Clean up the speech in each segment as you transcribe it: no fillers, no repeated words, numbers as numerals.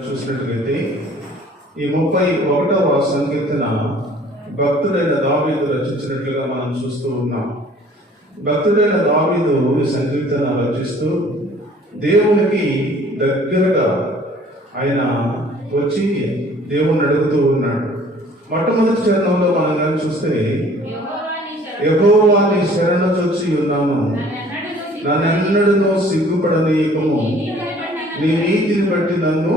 చూసినట్లయితే ఈ 31వ సంకీర్తన భక్తుడైన దావీదు రచించినట్లుగా మనం చూస్తూ ఉన్నాం. భక్తుడైన దావీదు ఈ సంకీర్తన రచిస్తూ దేవునికి దగ్గరగా ఆయన వచ్చి దేవుణ్ణి అడుగుతూ ఉన్నాడు. మొట్టమొదటి చరణంలో మనం కానీ చూస్తే, యెహోవా నీ శరణు చొచ్చి ఉన్నాను, నన్నెన్నడూ సిగ్గుపడనీయకము, నీ నీతిని బట్టి నన్ను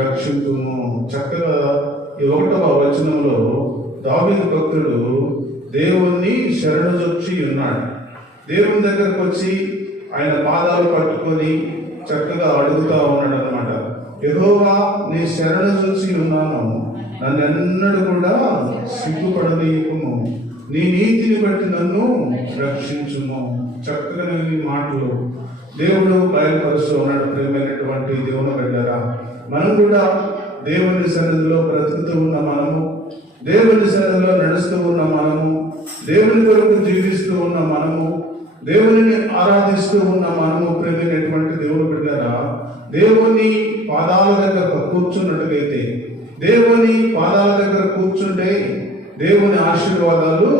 రక్షించుము. చక్కగా ఈ 1వ వచనంలో దావీదు భక్తుడు దేవుణ్ణి శరణుజొచ్చి ఉన్నాడు. దేవుని దగ్గరకు వచ్చి ఆయన పాదాలు పట్టుకొని చక్కగా అడుగుతా ఉన్నాడు అనమాట. యెహోవా నీ శరణుజొచ్చి ఉన్నాను, నన్నెన్నడూ కూడా సిగ్గుపడనీయకము, నీ నీతిని బట్టి నన్ను రక్షించుము. చక్కగా ఈ మాటలు దేవుడు బయలుపరుస్తూ ఉన్నాడు. ప్రియమైనటువంటి దేవుని బిడ్డలారా, మనం కూడా దేవుని సన్నిధిలో బ్రతుకుతూ ఉన్న మనము, దేవుని సన్నిధిలో నడుస్తూ ఉన్న మనము, దేవుని కొరకు జీవిస్తూ ఉన్న మనము, దేవుని ఆరాధిస్తూ ఉన్న మనము, ప్రియమైనటువంటి దేవుని బిడ్డలారా, దేవుని పాదాల దగ్గర కూర్చున్నట్టుగైతే, దేవుని పాదాల దగ్గర కూర్చుంటే దేవుని ఆశీర్వాదాలు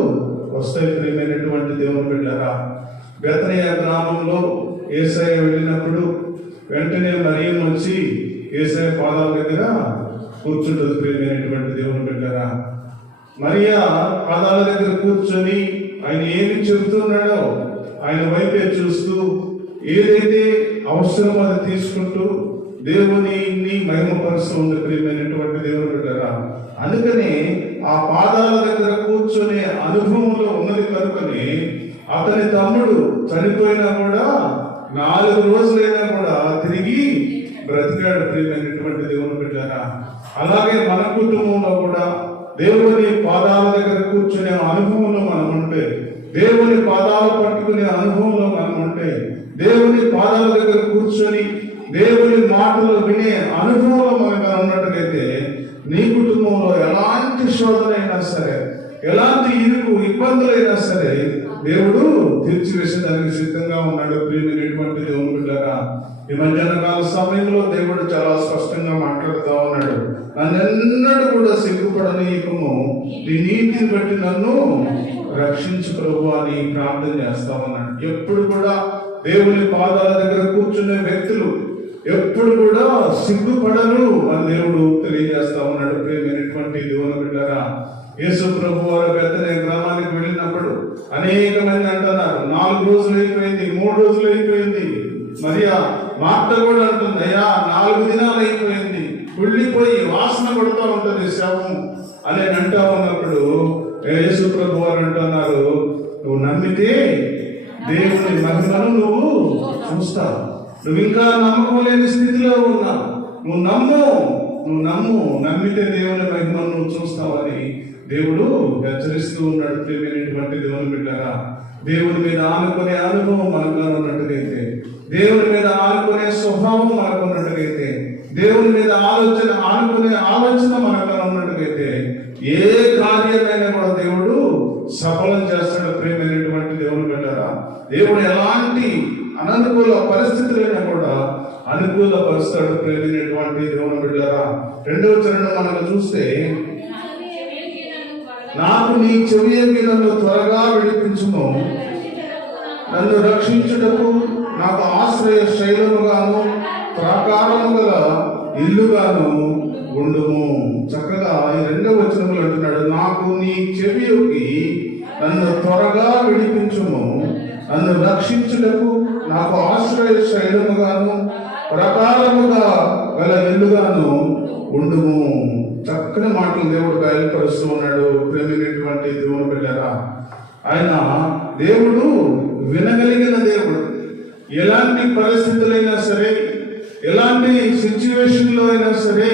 వస్తాయి. ప్రియమైనటువంటి దేవుని బిడ్డలారా, బెతనియా గ్రామంలో యేసయ్య వెళ్ళినప్పుడు వెంటనే మరియమ్మ వచ్చి యేసయ్య పాదాల దగ్గర కూర్చుంటుంది. ప్రియమైనటువంటి దేవుని బిడ్డలారా, మరియా పాదాల దగ్గర కూర్చొని ఆయన ఏమి చెబుతున్నాడో ఆయన వైపే చూస్తూ ఏదైతే అవసరమో అది తీసుకుంటూ దేవుని మహిమపరుస్తూ ఉంది. ప్రియమైనటువంటి దేవుని బిడ్డలారా, అందుకని ఆ పాదాల దగ్గర కూర్చొని అనుభవంలో ఉన్నది కనుకని అతని తమ్ముడు చనిపోయినా కూడా 4 రోజులైనా కూడా తిరిగి బ్రతికాడు. ప్రియమైనటువంటి దేవుని బిడ్డలారా, అలాగే మన కుటుంబంలో కూడా దేవుని పాదాల దగ్గర కూర్చునే అనుభవంలో మనం ఉంటే, దేవుని పాదాలు పట్టుకునే అనుభవంలో మనం ఉంటే, దేవుని పాదాల దగ్గర కూర్చొని దేవుని మాటలు వినే అనుభవంలో మనకు ఉన్నట్టుగైతే, నీ కుటుంబంలో ఎలాంటి శోధనైనా సరే, ఎలాంటి ఇరుకు ఇబ్బందులైనా సరే దేవుడు తీర్చివేసేదానికి సిద్ధంగా ఉన్నాడు. ప్రియమైనటువంటి దేవుని బిడ్డలారా, ఈ మధ్యాహ్న కాల సమయంలో దేవుడు చాలా స్పష్టంగా మాట్లాడుతూ ఉన్నాడు. నన్నెన్నడూ కూడా సిగ్గుపడనీయకము, నీ నీతిని బట్టి నన్ను రక్షించు ప్రభు అని ప్రార్థన చేస్తా ఉన్నాడు. ఎప్పుడు కూడా దేవుని పాదాల దగ్గర కూర్చునే వ్యక్తులు ఎప్పుడు కూడా సిగ్గుపడరు అని దేవుడు తెలియజేస్తా ఉన్నాడు. ప్రియమైనటువంటి దేవుని బిడ్డలారా, యేసు ప్రభు వారు బెతనియా గ్రామానికి వెళ్ళినప్పుడు అనేక మంది అంటున్నారు, 4 రోజులు అయిపోయింది, 3 రోజులు అయిపోయింది. మరియా మార్త కూడా అంటుంది, అయ్యా 4 దినాలు అయిపోయింది, కుళ్ళిపోయి వాసన కొడుతూ ఉంటుంది శవం అని అంటా ఉన్నప్పుడు యేసు ప్రభు వారు అంటున్నారు, నువ్వు నమ్మితే దేవుని మహిమను నువ్వు చూస్తావు. నువ్వు ఇంకా నమ్మకం లేని స్థితిలో ఉన్నావు, నువ్వు నమ్ము, నమ్మితే దేవుని మహిమను నువ్వు చూస్తావని దేవుడు హెచ్చరిస్తూ ఉన్నాడు. ప్రియమైనటువంటి దేవుని బిడ్డలారా, దేవుని మీద ఆనుకునే అనుభవం మనకు ఉన్నట్టుగైతే, దేవుని మీద ఆనుకునే స్వభావం మనకు ఉన్నట్టుగైతే, దేవుని మీద ఆనుకునే ఆలోచన మనకు ఉన్నట్టుగైతే, ఏ కార్యమైనా కూడా దేవుడు సఫలం చేస్తాడు. ప్రియమైనటువంటి దేవుని బిడ్డలారా, దేవుడు ఎలాంటి అననుకూల పరిస్థితులైనా కూడా అనుకూలపరుస్తాడు. ప్రియమైనటువంటి దేవుని బిడ్డలారా, 2వ చరణం మనం చూస్తే, నాకు నీ చెవియకి నన్ను త్వరగా విడిపించుము, నన్ను రక్షించుటకు నాకు ఆశ్రయ శైలముగాను ప్రాకారము గల ఇల్లుగాను ఉండుము. చక్కగా ఈ 2వ వచనంలో అంటున్నాడు, నాకు నీ చెవియకి నన్ను త్వరగా విడిపించుము, నన్ను రక్షించుటకు నాకు ఆశ్రయ శైలముగాను ప్రకారముగా గల ఇల్లుగాను ఉండుము. చక్కని మాటలు దేవుడు బయలుపరుస్తూ ఉన్నాడు. ప్రేమైనటువంటి దేవుని బిడ్డలారా, ఆయన దేవుడు వినగలిగిన దేవుడు. ఎలాంటి పరిస్థితులైనా సరే, ఎలాంటి సిచ్యువేషన్లో అయినా సరే,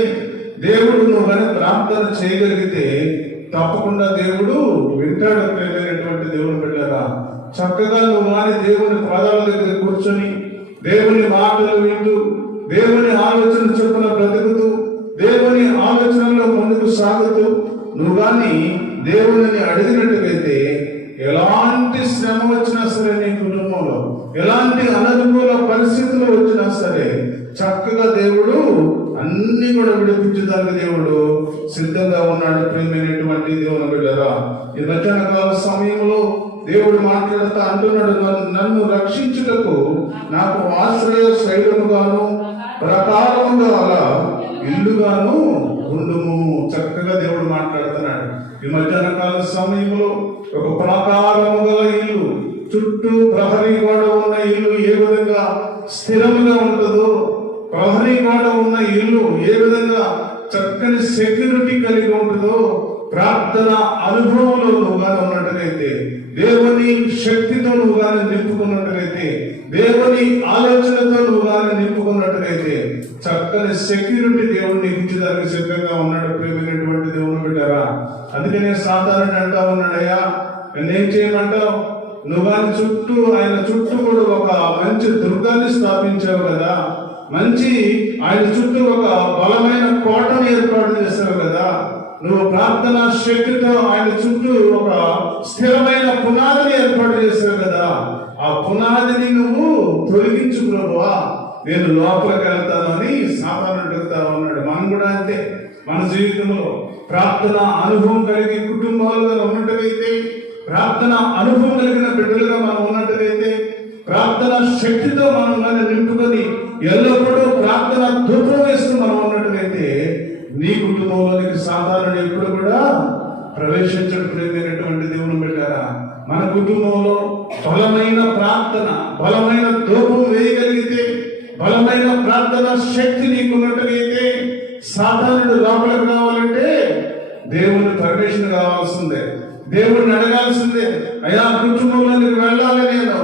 దేవుడు నువ్వు కానీ ప్రార్థన చేయగలిగితే తప్పకుండా దేవుడు వింటాడు. ప్రేమైనటువంటి దేవుని బిడ్డలారా, చక్కగా నువ్వు కానీ దేవుని పాదాల దగ్గర కూర్చొని దేవుని మాటలు వింటూ, దేవుని ఆలోచన చొప్పున బ్రతుకుతూ, దేవుని ఆలోచనలో ముందుకు సాగుతూ నువ్వు కానీ దేవుని అడిగినట్టుగైతే, ఎలాంటి శ్రమ వచ్చినా సరే, నీ కుటుంబంలో ఎలాంటి అననుకూల పరిస్థితులు వచ్చినా సరే, చక్కగా దేవుడు అన్ని అన్ని కూడా విడిపించడానికి దేవుడు సిద్ధంగా ఉన్నాడు. ప్రియమైనటువంటి దేవుని బిడ్డలారా, ఈ మధ్యాహ్న కాల సమయంలో దేవుడు మాట్లాడుతూ అంటున్నాడు, నన్ను రక్షించుటకు నాకు ఆశ్రయ శైలముగాను ప్రకారముగా అలా ఇల్లుగాను ఉండుము. చక్కగా దేవుడు మాట్లాడుతున్నాడు. ఈ మధ్యాహ్న కాల సమయంలో ఒక ప్రాకారము గల ఇల్లు, చుట్టూ ప్రహరీ గోడ ఉన్న ఇల్లు ఏ విధంగా స్థిరముగా ఉంటుందో, ప్రహరీ గోడ ఉన్న ఇల్లు ఏ విధంగా చక్కని సెక్యూరిటీ కలిగి ఉంటుందో, ప్రార్థన అనుభవంలో నువ్వు కానీ ఉన్నట్టుగైతే, దేవుని శక్తితో నువ్వు కానీ నింపుకున్నట్టుగైతే, దేవుని ఆలోచనతో నువ్వు కానీ నింపుకున్నట్టుగైతే చక్కని సెక్యూరిటీ దేవుడిని ఇచ్చేదానికి సిద్ధంగా ఉన్నాడు. ప్రియమైనటువంటి దేవుని బిడ్డరా, అందుకనే సాధారణ అంటా ఉన్నాడయ్యా, నేనేం చేయమంటావు? నువ్వు ఆయన చుట్టూ కూడా ఒక మంచి దుర్గాన్ని స్థాపించావు కదా, ఆయన చుట్టూ ఒక బలమైన కోటను ఏర్పాటు చేశావు కదా, నువ్వు ప్రార్థన శక్తితో ఆయన చుట్టూ ఒక స్థిరమైన పునాదిని ఏర్పాటు చేశావు కదా, ఆ పునాదిని నువ్వు తొలగించు ప్రభువా, నేను లోపలికి వెళ్తాను అని సాధారణ అడుగుతా ఉన్నాడు. మనం కూడా అంతే. మన జీవితంలో ప్రార్థన అనుభవం కలిగి కుటుంబాలుగా ఉన్నట్టుగైతే, ప్రార్థన అనుభవం కలిగిన బిడ్డలుగా మనం ఉన్నట్టుగైతే, ప్రార్థన శక్తితో మనం కానీ నింపుకొని ఎల్లప్పుడూ ప్రార్థన ధూపం వేస్తూ మనం ఉన్నట్టుగైతే నీ కుటుంబంలోనికి సాధారణ ఎప్పుడు కూడా ప్రవేశించడం. ప్రేమైనటువంటి దేవుని బిడ్డారా, మన కుటుంబంలో బలమైన ప్రార్థన, బలమైన ధూపం వేయగలిగితే, బలమైన ప్రార్థన శక్తి నీకున్నట్టుగైతే, సాధారణ లోపలికి రావాలంటే దేవుని పర్మిషన్ కావాల్సిందే, దేవుడిని అడగాల్సిందే. అయ్యా కుటుంబంలోనికి వెళ్ళాలి, నేను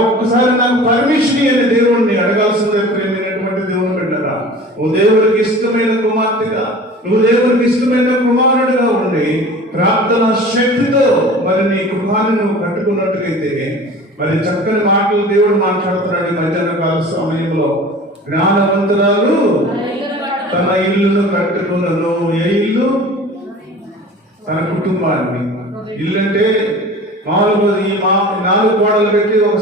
ఒక్కసారి నాకు పర్మిషన్ అని దేవుడిని అడగాల్సిందే. ప్రేమైనటువంటి దేవుని బిడ్డరా, నువ్వు దేవుడికి ఇష్టమైన కుమార్తెగా, నువ్వు దేవుడికి ఇష్టమైన కుమారుడిగా ఉండి ప్రార్థన శక్తితో మరి నీ గృహాన్ని నువ్వు కట్టుకున్నట్టుగైతే, మరి చక్కని మాటలు దేవుడు మాట్లాడుతున్నాడు. ఈ మధ్యాహ్న కాల సమయంలో జ్ఞానవంతురాలు తన ఇల్లును కట్టుకున్నను. ఏ ఇల్లు? తన కుటుంబాన్ని. ఇల్లు అంటే మామూలుగా ఈ 4 గోడలు పెట్టి ఒక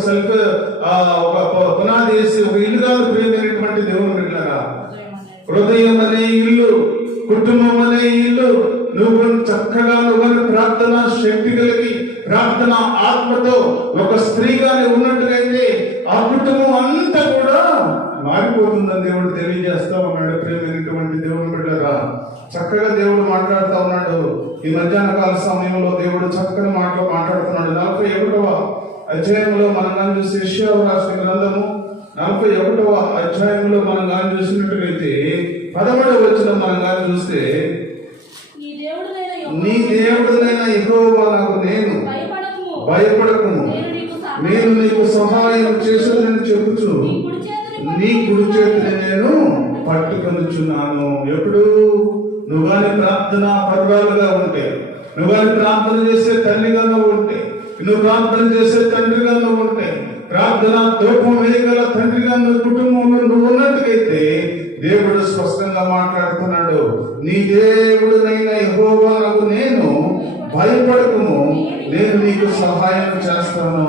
ఒక పునాది వేసి ఒక ఇల్లు కాదు. ప్రియమైనటువంటి దేవుని బిడ్డలారా, హృదయం అనే ఇల్లు, కుటుంబం అనే ఇల్లు, నువ్వు చక్కగా నువ్వు ప్రార్థన శక్తి కలిగి ప్రార్థన ఆత్మతో ఒక స్త్రీగానే ఉన్నట్టుగైతే ఆ కుటుంబం అంతా కూడా మారిపోతుందని దేవుడు తెలియజేస్తా ఉన్నాడు. ప్రియమైనటువంటి దేవుని బిడ్డలారా, చక్కగా దేవుడు మాట్లాడుతూ ఉన్నాడు. ఈ మధ్యాహ్న కాల సమయంలో దేవుడు చక్కని మాటలు మాట్లాడుతున్నాడు. 41వ అధ్యాయంలో మనం కానీ చూస్తే, యెషయా రాసిన గ్రంథము 41వ అధ్యాయంలో మనం కానీ చూసినట్టుగైతే 13వ వచనం మనం కానీ చూస్తే, నీ దేవుడైన యెహోవా నాకు నేను, భయపడకుము, నేను నీకు సహాయం చేశానని చెప్పుచు నీ కుడి చేతిని నేను పట్టుకొనుచున్నాను. ఎప్పుడు? నువ్వు కానీ ప్రార్థన పర్వాలుగా ఉంటే, నువ్వు కానీ ప్రార్థన చేసే తల్లిగా నువ్వు ఉంటే, నువ్వు ప్రార్థన చేసే తండ్రిగా నువ్వు ఉంటే, ప్రార్థన ధూపం వేయగల తండ్రిగా నువ్వు కుటుంబంలో నువ్వు ఉన్నట్టుగైతే దేవుడు స్పష్టంగా మాట్లాడుతున్నాడు. నీ దేవుడైన యెహోవా నాకు నేను, భయపడకుము, నేను నీకు సహాయం చేస్తాను,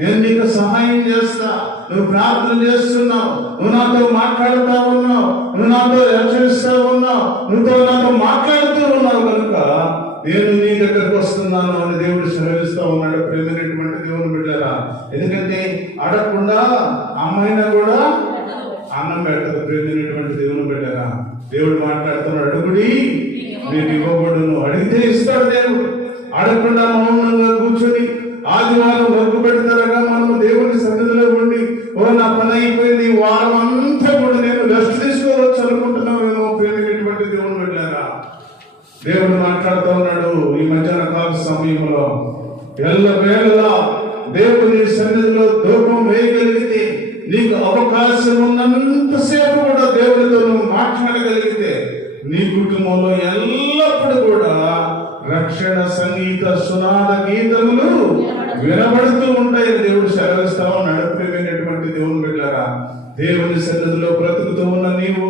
నేను నీకు సహాయం చేస్తా. నువ్వు ప్రార్థన చేస్తున్నావు, నువ్వు నాతో మాట్లాడుతూ ఉన్నావు, నువ్వు నాతో హెచ్చరిస్తూ ఉన్నావు, నువ్వు నాతో మాట్లాడుతూ ఉన్నావు కనుక నేను నీ దగ్గరకు వస్తున్నాను అని దేవుడు సెలవిస్తూ ఉన్నాడు. ప్రేమైనటువంటి దేవుని బిడ్డలారా, ఎందుకంటే అడగకుండా అమ్మాయినా కూడా అన్నం పెట్టదు. ప్రేమైనటువంటి దేవుని బిడ్డలారా, దేవుడు మాట్లాడుతున్నాడు, అడుగుడి నీకు ఇవ్వబడును. అడిగితే ఇస్తాడు దేవుడు. అడగకుండా మౌనంగా కూర్చొని ఆదివారం వర్గు పెడతారగా మనము దేవుని సన్నిధిలో ఉండి, నా పని అయిపోయింది, వారం అంతా కూడా నేను రెస్ట్ తీసుకోవచ్చు అనుకుంటున్నామేమో. ప్రేమైనటువంటి దేవుని బిడ్డలారా, దేవుడు మాట్లాడుతూ ఉన్నాడు. ఈ మధ్యాహ్న కాల సమయంలో ఎల్లవేళలా దేవుని సన్నిధిలో ధూపం వేయగలిగితే, నీకు అవకాశం ఉన్నంతసేపు కూడా దేవుడితో నువ్వు మాట్లాడగలిగితే, నీ కుటుంబంలో ఎల్లప్పుడూ కూడా రక్షణ సంగీత సునాద గీతములు వినబడుతూ ఉంటాయి. దేవుడు సెలవిస్తా ఉన్నాడు. ప్రియమైనటువంటి దేవుని బిడ్డలారా, దేవుని సన్నిధిలో బ్రతుకుతూ ఉన్న నీవు,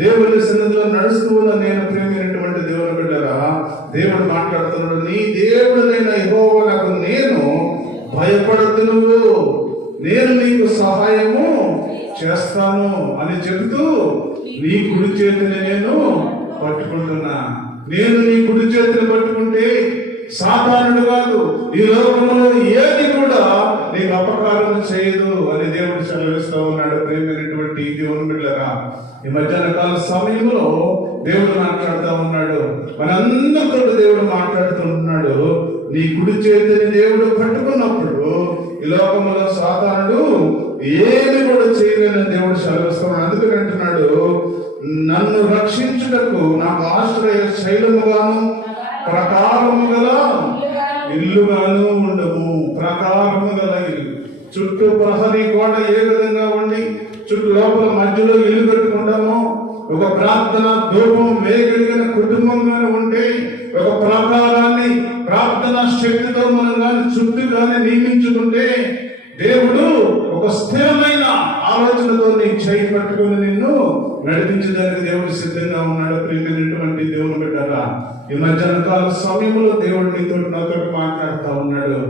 దేవుని సన్నిధిలో నడుస్తూ ఉన్న నేను, ప్రియమైనటువంటి దేవుని బిడ్డలారా, దేవుడు మాట్లాడుతున్నాడు. నీ దేవుడైన యెహోవా నాకు నేను, భయపడద్దు నువ్వు, నేను నీకు సహాయము చేస్తాను అని చెబుతూ నీ కుడి చేతిని నేను పట్టుకుంటున్నా. నేను నీ కుడి చేతిని పట్టుకుంటే సాతానుడు కాదు, ఈ లోకంలో ఏది కూడా నీకు అపకారం చేయదు అని దేవుడు సెలవిస్తూ ఉన్నాడు. ప్రేమైనటువంటి దేవుని బిడ్డలారా, ఈ మధ్యాహ్న కాల సమయంలో దేవుడు మాట్లాడుతూ ఉన్నాడు. మనందరితో దేవుడు మాట్లాడుతున్నాడు. నీ కుడి చేతిని దేవుడు పట్టుకున్నప్పుడు ఈ లోకంలో సాతానుడు ఏది కూడా చేయలేని దేవుడు సెలవిస్తున్నాడు. అందుకని అంటున్నాడు, నన్ను రక్షించుటకు నాకు ఆశ్రయ శైలముగాను ప్రకారము గల ఇల్లుగాను ఉండము. ప్రకారము గల ఇల్లు, చుట్టూ ప్రహరీ గోడ ఏ విధంగా ఉండి చుట్టూ లోపల మధ్యలో ఇల్లు కట్టుకుంటామో, ఒక ప్రార్థన ధూపం వేయగలిగిన కుటుంబంగానే ఉంటే, ఒక ప్రకారాన్ని ప్రార్థన శక్తితో మనం కానీ చుట్టూ కానీ నియమించుకుంటే, దేవుడు ఒక స్థిరమైన ఆలోచనతో నీ చేయి పట్టుకుని నిన్ను నడిపించడానికి దేవుడు సిద్ధంగా ఉన్నాడు. ప్రియమైనటువంటి దేవుని బిడ్డలారా, ఈ మధ్యాహ్న కాల సమయంలో దేవుడు నీతో నాతో మాట్లాడుతూ ఉన్నాడు.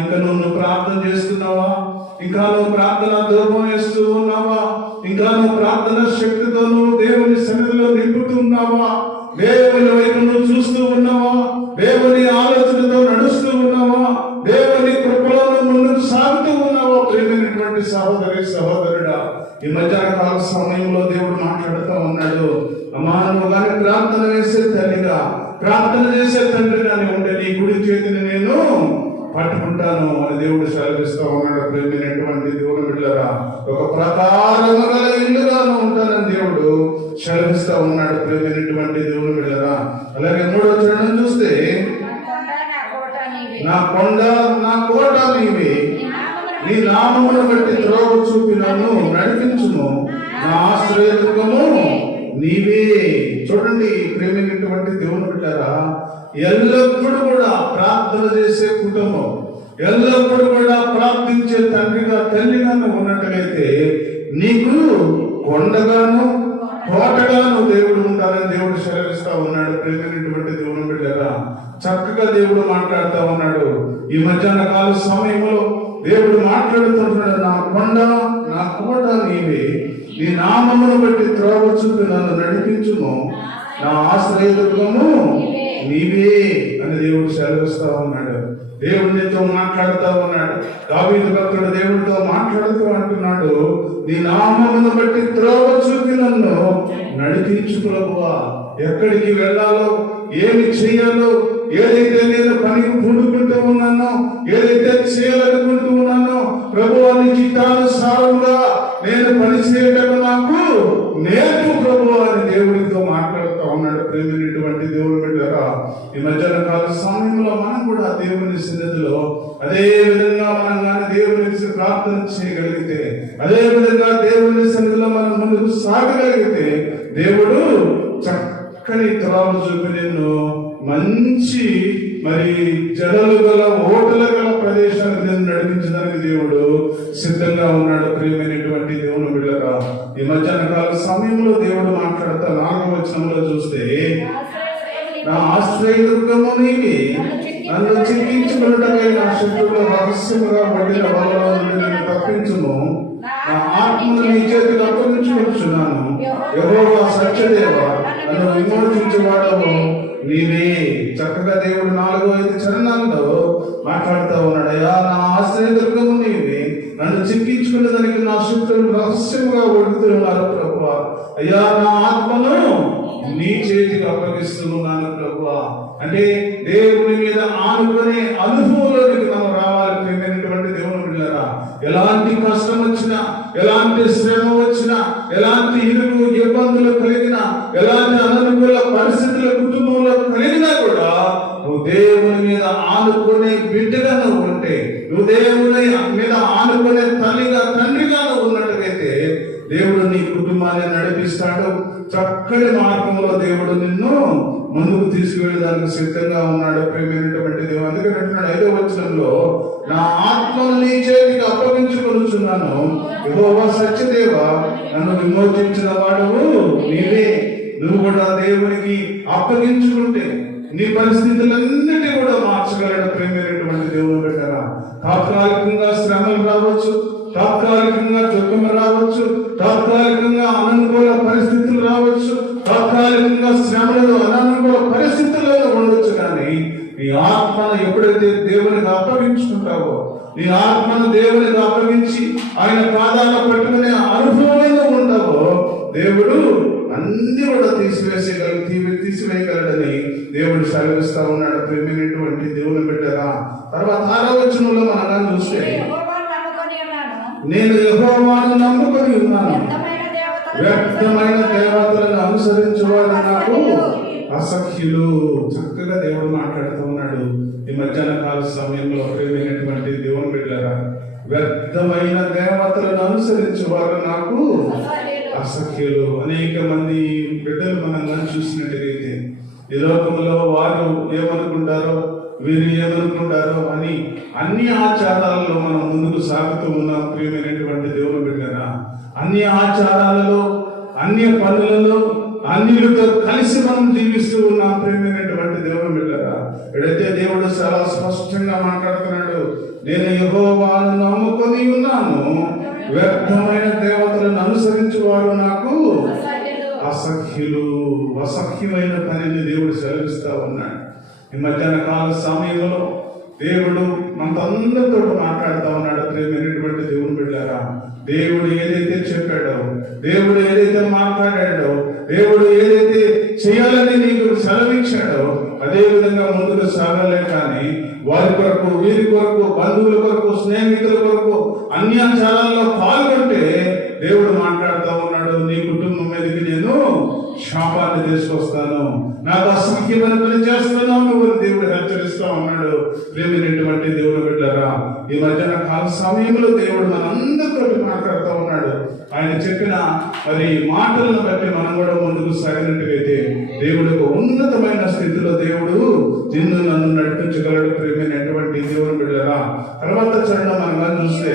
ఇంకా నువ్వు ప్రార్థన చేస్తున్నావా? ఇంకా నువ్వు ప్రార్థన ధూపం వేస్తూ ఉన్నావా? ఇంకా నువ్వు ప్రార్థన శక్తితో నువ్వు దేవుని సన్నిధిలో నింపుతున్నావా? దేవుని వైపు నువ్వు చూస్తూ ఉన్నావా? దేవుని ఆలోచనతో నడుస్తూ ఉన్నావా? దేవుని కృపలో ముందుకు సాగుతూ ఉన్నావా? ప్రియమైనటువంటి సహోదరి సహోదరుడా, ఈ మధ్యాహ్న కాల సమయంలో దేవుడు మాట్లాడుతూ ఉన్నాడు. అమ్మా, నువ్వు కానీ ప్రార్థన చేసే తల్లిగా, ప్రార్థన చేసే తండ్రి కానీ ఉంటే నీ కుడి చేతిని నేను పట్టుకుంటాను అని దేవుడు సెలవిస్తూ ఉన్నాడు. ప్రేమైనటువంటి దేవుని బిడ్డలారా, ఒక ప్రకారము గల ఇల్లుగాను ఉంటానని దేవుడు సెలవిస్తూ ఉన్నాడు. ప్రేమైనటువంటి దేవుని బిడ్డలారా, అలాగే 3వ చరణం చూస్తే, నా కొండ నా కోట నీవే, నీ నామమును బట్టి త్రోవ చూపి నన్ను నడిపించుము, నా ఆశ్రయదుర్గము నీవే. చూడండి ప్రేమైనటువంటి దేవుని బిడ్డలారా, ఎల్లప్పుడూ కూడా ప్రార్థన చేసే కుటుంబం, ఎల్లప్పుడూ కూడా ప్రార్థించే తండ్రిగా తల్లిగా ఉన్నట్లయితే నీకు కొండగాను కోటగాను దేవుడు ఉంటారని దేవుడు సెలవిస్తా ఉన్నాడు. ప్రేమైనటువంటి దేవుని బిడ్డలారా, చక్కగా దేవుడు మాట్లాడుతూ ఉన్నాడు. ఈ మధ్యాహ్న కాల సమయంలో దేవుడు మాట్లాడుతున్నాడు. నా కొండ నా కోట నీవే, నీ నామమును బట్టి త్రోవ చూపి నన్ను నడిపించుము, నా ఆశ్రయదుర్గము నీవే అని దేవుడు సెలవిస్తా ఉన్నాడు. దేవుడితో మాట్లాడుతూ ఉన్నాడు. దావీదు భక్తుడు దేవుడితో మాట్లాడుతూ అంటున్నాడు, నీ నామమును బట్టి త్రోవ చూపి నన్ను నడిపించు ప్రభువా. ఎక్కడికి వెళ్ళాలో, ఏమి చేయాలో, ఏదైతే నేను పనికి పూడుకుంటూ ఉన్నానో, ఏదైతే చేయాలనుకుంటూ ఉన్నానో, ప్రభువా నీ చిత్తానుసారంగా నేను పని చేయటం నాకు నేర్పు ప్రభువా అని దేవుడితో మాట్లాడుతూ ఉన్నాడు. ప్రేమైనటువంటి దేవుని బిడ్డలారా, ఈ మధ్యాహ్న కాల సమయంలో మనం కూడా దేవుని సన్నిధిలో అదే విధంగా మనం కానీ దేవుని ప్రార్థన చేయగలిగితే, అదే విధంగా దేవుని సన్నిధిలో మనం ముందుకు సాగగలిగితే, దేవుడు చక్కని త్రోవ చూపి నిన్ను మంచి జడలు గల ఓటల గల ప్రదేశానికి నేను నడిపించడానికి దేవుడు సిద్ధంగా ఉన్నాడు. ప్రియమైనటువంటి దేవుని బిడ్డలారా, ఈ మధ్యాహ్న కాల సమయంలో దేవుడు మాట్లాడుతా 4వ వచనంలో చూస్తే, నా ఆశ్రయదుర్గము నీవే, నన్ను చిక్కించుకున్నటకై నా శత్రువుల రహస్యముగా పడిన వలలో నుండి నన్ను తప్పించుము, నా ఆత్మను నీ చేతికి అప్పగించుకుంటున్నాను. యెహోవా సత్యదేవా, నన్ను విమోచించేవాడవు నీవే. చక్కగా దేవుడు 4-5 చరణాల్లో మాట్లాడుతూ ఉన్నాడు. అయ్యా, నా ఆశ్రయదుర్గము నీవే, నన్ను చిక్కించుకునే దానికి నా శత్రువులు రహస్యముగా ఒడుగుతున్నారు ప్రభువా. అయ్యా, నా ఆత్మను నీ చేతికి అప్పగిస్తున్నాను ప్రభువా. అంటే దేవుని మీద ఆనుకునే అనుభవంలోనికి మనం రావాలి. ప్రియమైనటువంటి దేవుని బిడ్డలారా, ఎలాంటి కష్టం వచ్చినా, ఎలాంటి శ్రమ వచ్చినా, ఎలాంటి ఇరుకు ఇబ్బందులు కలిగినా, ఎలాంటి అననుకూల పరిస్థితుల కుటుంబంలో కలిగినా కూడా నువ్వు దేవుని మీద ఆనుకునే బిడ్డగా నువ్వు ఉంటే, నువ్వు దేవుని మీద ఆనుకునే తల్లిగా తండ్రిగా నువ్వు ఉన్నట్టుగైతే దేవుడు నీ కుటుంబాన్ని నడిపిస్తాడు. చక్కటి మార్గంలో దేవుడు నిన్ను ముందుకు తీసుకువెళ్ళడానికి సిద్ధంగా ఉన్నాడు. ప్రేమైనటువంటి దేవుడు అందుకని అంటున్నాడు 5వ వచనంలో, నా ఆత్మను నీ చేతికి అప్పగించుకొనుచున్నాను, యెహోవా సత్యదేవా, నన్ను విమోచించిన వాడవు నీవే. నువ్వు కూడా దేవునికి అప్పగించుకుంటే నీ పరిస్థితులన్నిటి కూడా మార్చగలడు. ప్రేమైనటువంటి దేవుడు బిడ్డలారా, తాత్కాలికంగా శ్రమలు రావచ్చు, తాత్కాలికంగా దుఃఖం రావచ్చు, తాత్కాలికంగా అననుకూల పరిస్థితులు రావచ్చు, తాత్కాలికంగా శ్రమలు అననుకూల పరిస్థితులలో ఉండొచ్చు. కానీ నీ ఆత్మను ఎప్పుడైతే దేవునికి అప్పగించుకుంటావో, నీ ఆత్మను దేవునికి అప్పగించి ఆయన పాదాలను పట్టుకునే అనుభవంలో ఉండవో, దేవుడు అన్ని కూడా తీసివేయగలడని దేవుడు సెలవిస్తా ఉన్నాడు. ప్రేమైనటువంటి దేవుని బిడ్డరా, తర్వాత 6వ వచనంలో మనం చూస్తే, నేను యెహోవాను నమ్ముకొని ఉన్నాను, వ్యర్థమైన దేవతలను అనుసరించేవాడు నాకు అసఖ్యులు. చక్కగా దేవుడు మాట్లాడుతూ ఉన్నాడు ఈ మధ్యాహ్న కాల సమయంలో. ప్రేమైనటువంటి దేవుని బిడ్డరా, వ్యర్థమైన దేవతలను అనుసరించేవారు నాకు అసఖ్యులు. అనేక మంది బిడ్డలు మనం చూసినట్లయితే ఈ లోకంలో వారు ఏమనుకుంటారో, వీరు ఏమనుకుంటారో అని అన్ని ఆచారాలలో మనం ముందుకు సాగుతూ ఉన్నాం. ప్రియమైనటువంటి దేవుని బిడ్డరా, అన్ని ఆచారాలలో, అన్ని పనులలో, అన్యులతో కలిసి మనం జీవిస్తూ ఉన్నాం. ప్రియమైనటువంటి దేవుని బిడ్డరా, ఎక్కడైతే దేవుడు చాలా స్పష్టంగా మాట్లాడుతున్నాడు, నేను యెహోవాను నమ్ముకొని ఉన్నాను, వ్యర్థమైన దేవతలను అనుసరించేవారు నాకు అసఖ్యులు. అసఖ్యమైన పనిని దేవుడు సెలవిస్తా ఉన్నాడు. ఈ మధ్యాహ్న కాల సమయంలో దేవుడు మనతో మాట్లాడుతూ ఉన్నాడు. ప్రేమైనటువంటి దేవుని బిడ్డారా, దేవుడు ఏదైతే చెప్పాడో, దేవుడు ఏదైతే మాట్లాడాడో, దేవుడు ఏదైతే చేయాలని నీకు సెలవిచ్చాడో అదే విధంగా ముందుకు సాగాలే. కానీ వారి కొరకు, వీరి కొరకు, బంధువుల కొరకు, స్నేహితుల కొరకు అన్యాచారాల్లో పాల్గొంటే దేవుడు మాట్లాడుతూ ఉన్నాడు, నీ కుటుంబం మీదకి నేను శాపాన్ని తీసుకొస్తాను, నాకు అసఖ్యమైన పని చేస్తున్నావు నువ్వు, దేవుడు హెచ్చరిస్తా ఉన్నాడు. ప్రేమైనటువంటి దేవుడు బిడ్డరా, ఈ మధ్యాహ్న కాల సమయంలో దేవుడు మనందరితో మాట్లాడుతూ ఉన్నాడు. ఆయన చెప్పిన మరి మాటలను బట్టి మనం కూడా ముందుకు సాగినట్టుగైతే దేవుడికి ఉన్నతమైన స్థితిలో దేవుడు నిన్ను నన్ను నడిపించగలడు. ప్రేమైనటువంటి దేవుని బిడ్డరా, తర్వాత చరణం మనం చూస్తే,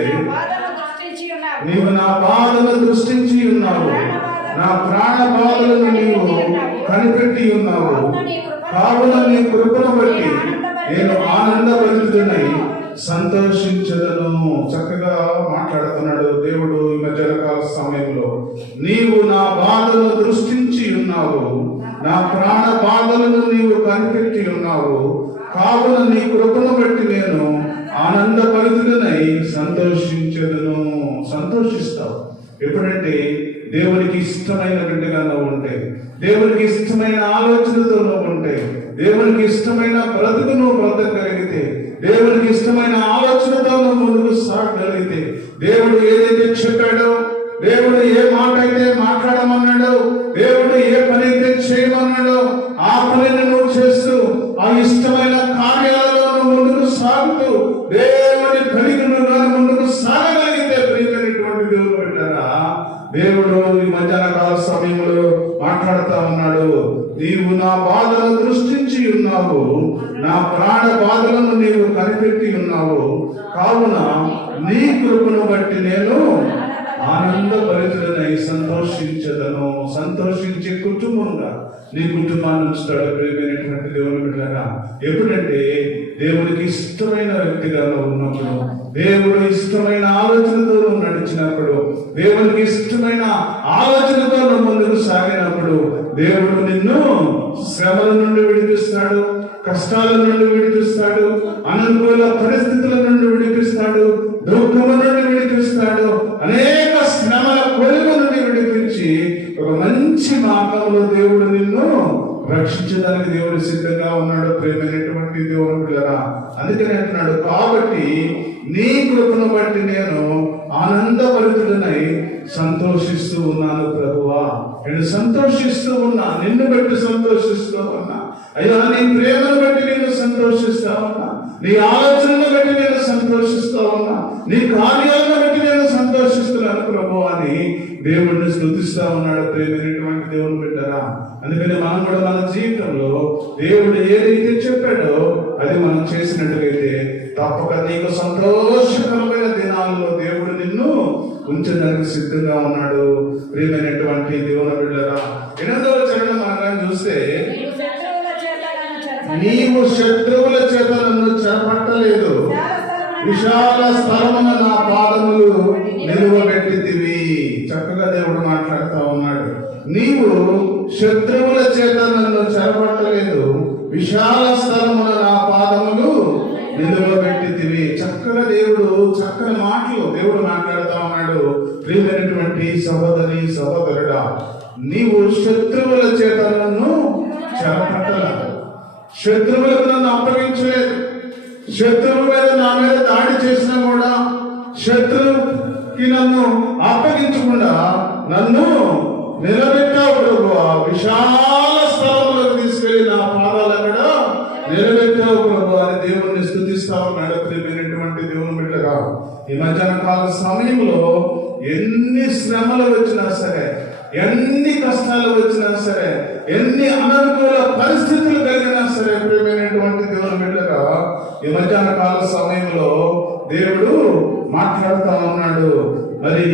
నీవు నా బాధను దృష్టించి ఉన్నావు, నా ప్రాణ బాధలను నీవు కనిపెట్టి ఉన్నావు, కావున నీ కృపను బట్టి నేను ఆనందభరితుడనై సంతోషించదను. చక్కగా మాట్లాడుతున్నాడు దేవుడు ఈ మధ్యాహ్న కాల సమయంలో. నీవు నా బాధను దృష్టించి ఉన్నావు, నా ప్రాణ బాధలను నీవు కనిపెట్టి ఉన్నావు, కావున నీ కృపను బట్టి నేను ఆనందభరితుడనై సంతోషించదను. సంతోషిస్తావు ఎప్పుడంటే దేవునికి ఇష్టమైన బిడ్డగా నువ్వు ఉంటే, దేవునికి ఇష్టమైన ఆలోచనతో నువ్వు ఉంటే, దేవునికి ఇష్టమైన బ్రతుకు నువ్వు బ్రతకగలిగితే, దేవునికి ఇష్టమైన ఆలోచనతో నువ్వు ముందుకు సాగగలిగితే, దేవుడు ఏదైతే చెప్పాడో, దేవుడు ఏ మాట అయితే మాట్లాడమన్నాడో, దేవుడు ఏ పని అయితే చేయమన్నాడో ఆ పనిని నువ్వు చేస్తూ ఆ ఇష్టమైన కార్యాలలో నువ్వు ముందుకు సాగుతూ దేవుడి పనికి నువ్వు ముందుకు సాగగలిగితే, ప్రియమైనటువంటి దేవుడు పెట్టారా, దేవుడు ఈ మధ్యాహ్న కాల సమయంలో మాట్లాడుతా ఉన్నాడు, నీవు నా బాధను దృష్టించి ఉన్నావు, నా ప్రాణ బాధలను నీవు కనిపెట్టి ఉన్నావు, కావున నీ కృపను బట్టి నేను ఆనందభరితుడనై సంతోషించదను. సంతోషించే కుటుంబంగా నీ కుటుంబాన్ని ఉంచుతాడు. ప్రియమైనటువంటి దేవుని బిడ్డలారా, ఎప్పుడంటే దేవుడికి ఇష్టమైన వ్యక్తిగా ఉన్నప్పుడు, దేవుడు ఇష్టమైన ఆలోచనతో నువ్వు నడిచినప్పుడు, దేవుడికి ఇష్టమైన ఆలోచనతో నువ్వు ముందుకు సాగినప్పుడు దేవుడు నిన్ను శ్రమల నుండి విడిపిస్తాడు, కష్టాల నుండి విడిపిస్తాడు, అనుకూల పరిస్థితుల నుండి విడిపిస్తాడు, దుఃఖము నుండి విడిపిస్తాడు, అనేక శ్రమల కొలువు నుండి విడిపించి ఒక మంచి మార్గంలో దేవుడు నిన్ను రక్షించడానికి దేవుడు సిద్ధంగా ఉన్నాడు. ప్రేమైనటువంటి దేవుని పిల్లరా, అందుకని అంటున్నాడు, కాబట్టి నీ కృపను బట్టి నేను ఆనందభరితుడనై సంతోషిస్తూ ఉన్నాను ప్రభువా. నేను సంతోషిస్తూ ఉన్నా, నిన్ను బట్టి సంతోషిస్తూ ఉన్నా అయ్యా, నీ ప్రేమను బట్టి నేను సంతోషిస్తా ఉన్నా, నీ ఆలోచనను బట్టి నేను సంతోషిస్తా ఉన్నా, నీ కార్యాలను బట్టి నేను సంతోషిస్తున్నాను ప్రభు అని దేవుడిని స్తుతిస్తా ఉన్నాడు. ప్రేమైనటువంటి దేవుని బిడ్డరా, అందుకని మనం కూడా మన జీవితంలో దేవుడు ఏదైతే చెప్పాడో అది మనం చేసినట్లయితే తప్పక నీకు సంతోషకరమైన దినాల్లో దేవుడు నిన్ను ఉంచడానికి సిద్ధంగా ఉన్నాడు. ప్రియమైనటువంటి దేవుని బిడ్డరా, 8వ చరణం మనం చూస్తే, నీవు శత్రువుల చేత నన్ను చేపట్టలేదు, విశాల స్థలమున నా పాదములు నిలువబెట్టితివి. చక్కగా దేవుడు మాట్లాడుతూ ఉన్నాడు. నీవు శత్రువుల చేత నన్ను చెరపట్టలేదు, విశాల స్థలమున నా పాదములు నిలువబెట్టితివి. చక్కగా దేవుడు చక్కని మాటలు దేవుడు మాట్లాడుతూ ఉన్నాడు. ప్రియమైనటువంటి సహోదరి సహోదరుడా, నీవు శత్రువుల చేత నన్ను చెరపట్టలేదు, శత్రువులకు నన్ను అప్పగించలేదు. శత్రువు మీద నా మీద దాడి చేసినా కూడా శత్రువుకి నన్ను అప్పగించకుండా నన్ను నిలబెట్టావు ప్రభువా. విశాల స్థలంలోకి తీసుకెళ్లి నా పాదాలు అక్కడ నిలబెట్టావు ప్రభు అని దేవుణ్ణి స్తుతిస్తా ఉన్నాడు. ప్రియమైనటువంటి దేవుని బిడ్డగా, ఈ మధ్యాహ్న కాల సమయంలో ఎన్ని శ్రమలు వచ్చినా సరే, ఎన్ని కష్టాలు వచ్చినా సరే, ఎన్ని అననుకూల పరిస్థితులు కలిగినా సరే, ప్రియమైనటువంటి దేవుని బిడ్డగా ఈ మధ్యాహ్న కాల సమయంలో దేవుడు మాట్లాడుతా ఉన్నాడు. మరి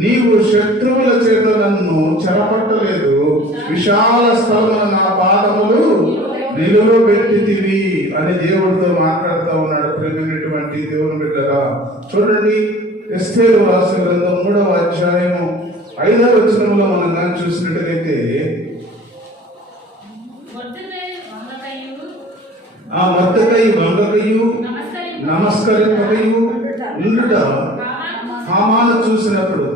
నీవు శత్రువుల చేత నన్ను చెరపట్టలేదు, విశాల స్థలమున నా పాదములు నిలువబెట్టితివి అని దేవుడితో మాట్లాడుతూ ఉన్నాడు. ప్రియమైనటువంటి దేవుని బిడ్డగా చూడండి, ఎస్తేరు రాసిన గ్రంథం 3వ అధ్యాయము 5వ వచనంలో మనం కానీ చూసినట్లయితే, ఆ మొర్దెకై వంగకయు నమస్కరింపకయు ఉండుట హామాను చూసినప్పుడు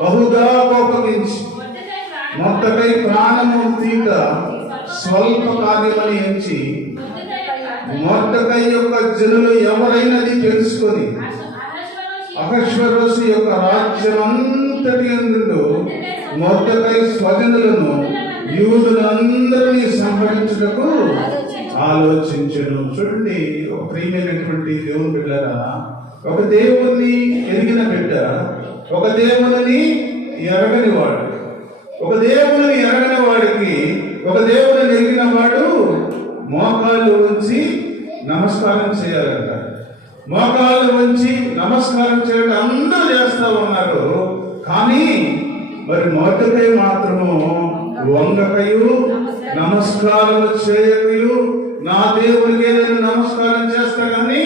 బహుగా కోపగించి మొర్దెకై ప్రాణము తీట స్వల్ప కార్యమని ఎంచి, మొర్దెకై యొక్క జనులు ఎవరైనది తెలుసుకొని అహష్వేరోషు యొక్క రాజ్యమంతటి యందు మొర్దెకై స్వజనులను యూదులందరినీ సంహరించుటకు ఆలోచించెను. చూడండి, ఒక ప్రియమైనటువంటి దేవుని బిడ్డలారా, ఒక దేవుణ్ణి ఎరిగిన బిడ్డ ఒక దేవుని ఎరగని వాడు, ఒక దేవుని ఎరగని వాడికి ఒక దేవుని ఎరిగిన వాడు మోకాళ్ళు ఉంచి నమస్కారం చేయాలంట. మోకాళ్ళు ఉంచి నమస్కారం చేయడం అందరూ చేస్తా ఉన్నారు. కానీ మరి మొర్దెకై మాత్రము వంగకయు నమస్కారం చేయకయు, నా దేవునికి ఏదైనా నమస్కారం చేస్తా కానీ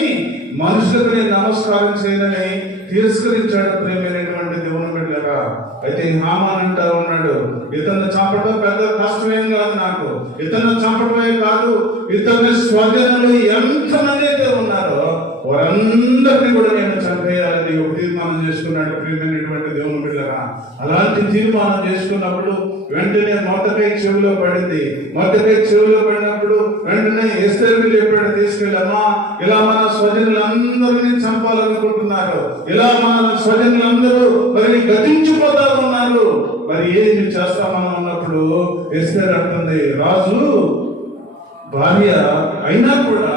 మనుషులకు నేను నమస్కారం చేయనని తిరస్కరించాడు. ప్రియమైనటువంటి దేవుని బిడ్డలారా, అయితే హామాన్ అంటా ఉన్నాడు, ఇతన్ని చంపడం పెద్ద కష్టమేం కాదు నాకు, ఇతన్ని చంపడమే కాదు, ఇతని స్వజనులు ఎంతమంది అయితే ఉన్నారో వారందరినీ కూడా నేను చంపేయాలని ఒక తీర్మానం చేసుకున్నాడు. ప్రియమైనటువంటి దేవుని బిడ్డలారా, అలాంటి తీర్మానం చేసుకున్నప్పుడు వెంటనే మొర్దెకై చెవిలో పడింది. మొర్దెకై చెవిలో పడినప్పుడు వెంటనే ఎస్తేరుకు చెప్పాడు, తీసుకెళ్ళమ్మా, ఇలా మన స్వజనులందరినీ చంపాలనుకుంటున్నారు, ఇలా మన స్వజనులందరూ మరి గతించిపోతా ఉన్నారు, మరి ఏం చేస్తామని ఉన్నప్పుడు ఎస్తేరు అంటుంది, రాజు భార్య అయినా కూడా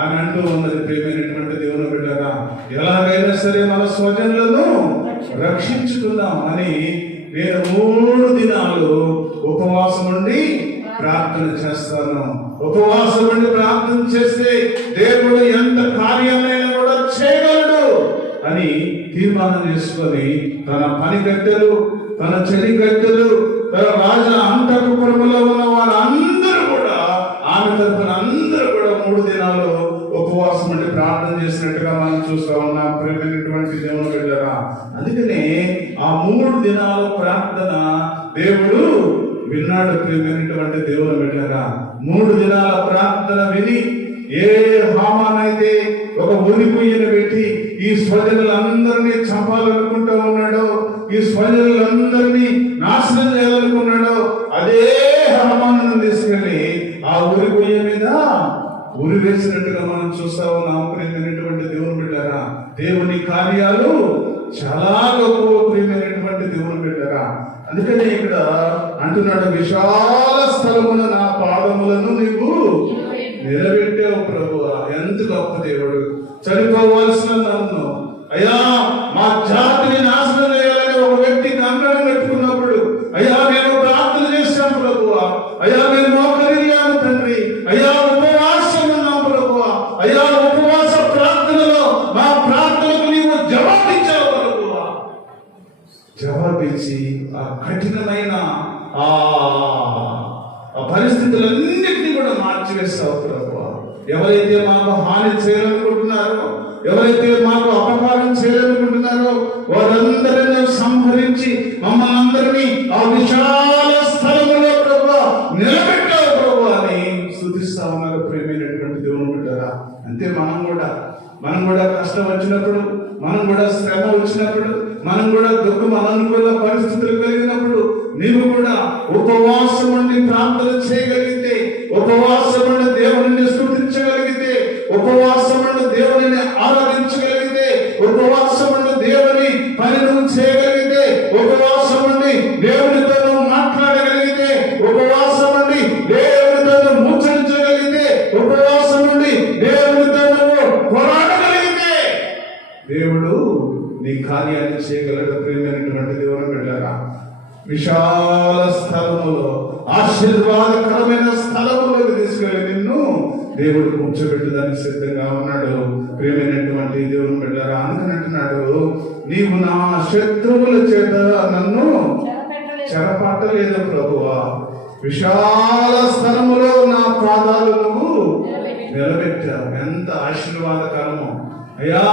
ఆమె అంటూ ఉన్నది, ప్రియమైనటువంటి దేవుని బిడ్డగా, ఎలాగైనా సరే మన స్వజనులను రక్షించుకుందాం అని నేను 3 దినాలు ఉపవాసం ఉండి ప్రార్థన చేస్తాను. ఉపవాసం ఉండి ప్రార్థన చేస్తే దేవుడు ఎంత కార్యమైనా కూడా చేయగలడు అని తీర్మానం చేసుకొని తన పని గట్టెలు, తన చెడి గట్టెలు, తన రాజు అంతఃపురములో ఉన్న వారందరూ కూడా ఆమె తరపున అందరూ కూడా 3 దినాలు ఉపవాసం ఉండి ప్రార్థన చేసినట్టుగా మనం చూస్తా ఉన్నాం. ప్రియమైనటువంటి దేవుని బిడ్డలారా, అందుకనే ఆ 3 దినాల ప్రార్థన దేవుడు విన్నాడు. ప్రియమైనటువంటి దేవుని బిడ్డలారా, 3 దినాల ప్రార్థన విని ఏ హామానైతే ఒక ఉరిపుయ్యను పెట్టి ఈ స్వజనులందరినీ చంపాలనుకుంటూ ఉన్నాడో, ఈ స్వజనులందరినీ నాశనం చేయాలనుకున్నాడో, అదే హామాను తీసుకెళ్లి ఆ ఉరిపుయ్య మీద ఉరి వేసినట్టుగా మనం చూస్తా ఉన్నాం. ప్రియమైనటువంటి దేవుని బిడ్డలారా, దేవుని కార్యాలు చాలా గొప్ప. ప్రియమైనటువంటి దేవుని బిడ్డలారా, అందుకనే ఇక్కడ అంటున్నాడు, విశాల స్థలమున నా పాదములను నీవు నిలబెట్టావు ప్రభువా. ఎంత గొప్ప దేవుడు. చనిపోవలసిన నన్ను, అయ్యా మా జాతిని నాశనం చేయాలని ఒక వ్యక్తి కంకణం పెట్టుకున్నప్పుడు, అయ్యా నేను ప్రార్థన చేశాను ప్రభువా, అయ్యా నేను మోకరిల్లాను తండ్రి, అయ్యా ఉపవాసం ఉన్నాం ప్రభువా, అయ్యా ఉపవాస ప్రార్థనలో మా ప్రార్థనకు నీవు జవాబిచ్చావు ప్రభువా. జవాబిచ్చి ఆ కఠినమైన ఆ పరిస్థితులన్నింటినీ కూడా మార్చివేస్తావు ప్రభువా. ఎవరైతే మాకు హాని చేయాలనుకుంటున్నారో, ఎవరైతే మాకు అపకారం చేయాలనుకుంటున్నారో వారందరినీ సంహరించి మమ్మల్ని అందరినీ ఆ విశాల స్థలంలో ప్రభువా నిలబెట్టావు ప్రభువా అని స్తుతిస్తా ఉన్నారు. ప్రేమైనటువంటి దేవుని బిడ్డలారా, అంతే మనం కూడా కష్టం వచ్చినప్పుడు, మనం కూడా శ్రమ వచ్చినప్పుడు, మనం కూడా దుఃఖం అనుకూల పరిస్థితులు కలిగినప్పుడు నీవు కూడా ఉపవాసం ఉండి ప్రార్థన చేయగలిగితే, ఉపవాసం ఉండి దేవుని స్తుతించగలిగితే, ఉపవాసం ఉండి దేవుని ఆరాధించగలిగితే, ఉపవాసం ఉండి దేవుని పని నువ్వు చేయగలిగితే, ఉపవాసం ఉండి దేవునితో నువ్వు మాట్లాడగలిగితే, ఉపవాసం ఉండి దేవునితో నువ్వు ముచ్చరించగలిగితే, ఉపవాసం ఉండి దేవునితో నువ్వు పోరాడగలిగితే దేవుడు నీ కార్యాన్ని చేయగలడు. ప్రియమైనటువంటి దేవుని బిడ్డలారా, విశాల స్థలములో, ఆశీర్వాదకరమైన స్థలములోకి తీసుకెళ్ళి నిన్ను దేవుడు కూర్చోబెట్టడానికి సిద్ధంగా ఉన్నాడు. ప్రియమైనటువంటి దేవుని బిడ్డలారా, అందుకని అంటున్నాడు, నీవు నా శత్రువుల చేత నన్ను చెరపట్టలేదు ప్రభువా, విశాల స్థలములో నా పాదాలు నువ్వు నిలబెట్టావు. ఎంత ఆశీర్వాదకరమో అయ్యా.